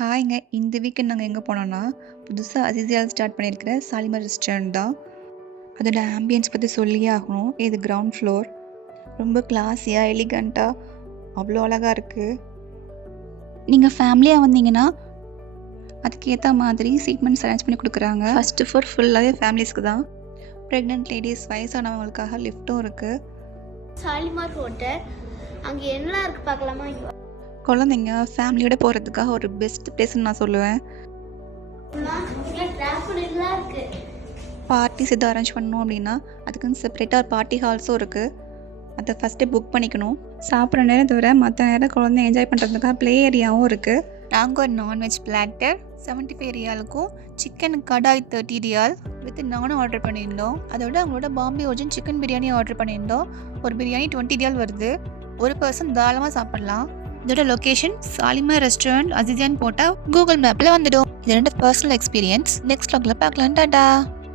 ஹாய்ங்க. இந்த வீக்கெண்ட் நாங்க எங்க போனோம்னா, புதுசா அசிசியால ஸ்டார்ட் பண்ணியிருக்கிற சாலிமார் ரெஸ்டாரண்ட் தான். அதோட ஆம்பியன்ஸ் பத்தி சொல்லியே ஆகணும். இது கிரவுண்ட் ஃப்ளோர். ரொம்ப கிளாஸியா, எலிகன்ட்டா அவ்வளோ அழகா இருக்கு. நீங்க ஃபேமிலியா வந்தீங்கன்னா, அதுக்கேத்த மாதிரி சீட்மெண்ட்ஸ் அரேஞ்ச் பண்ணி குடுக்குறாங்க. ஃபர்ஸ்ட் ஃப்ளோர் ஃபுல்லாவே ஃபேமிலிஸ்க்கு தான். பிரெக்னன்ட் லேடீஸ், வயசானவங்களுக்காக லிஃப்ட்டும் இருக்கு. சாலிமார் ஹோட்டல் அங்கே என்னலாம் இருக்குது பார்க்கலாமா? குழந்தைங்க ஃபேமிலியோட போகிறதுக்காக ஒரு பெஸ்ட் பிளேஸ்ன்னு நான் சொல்லுவேன். பார்ட்டிஸ் எதுவும் அரேஞ்ச் பண்ணணும் அப்படின்னா அதுக்குன்னு செப்பரேட்டாக பார்ட்டி ஹால்ஸும் இருக்குது. அதை ஃபஸ்ட்டே புக் பண்ணிக்கணும். சாப்பிட்ற நேரம் தவிர மற்ற நேரம் குழந்தை என்ஜாய் பண்ணுறதுக்காக ப்ளே ஏரியாவும் இருக்குது. நாங்கள் ஒரு நான்வெஜ் பிளாட்டர் 75 ரியாலுக்கும் சிக்கன் கடாய் 30 ரியால் வித் நானும் ஆர்டர் பண்ணியிருந்தோம். அதோட அவங்களோட Bombay origin chicken biryani order பண்ணியிருந்தோம். ஒரு பிரியாணி 20 ரியால் வருது. ஒரு பர்சன் தாராளமாக சாப்பிட்லாம். இதோட லொகேஷன் சாலிமார் ரெஸ்டாரண்ட் அசிசியான் போட்டால் கூகுள் மேப்பில் வந்துடும். இது ரெண்டு பர்சனல் எக்ஸ்பீரியன்ஸ். நெக்ஸ்ட் vlogல பார்க்கலாம். டாடா.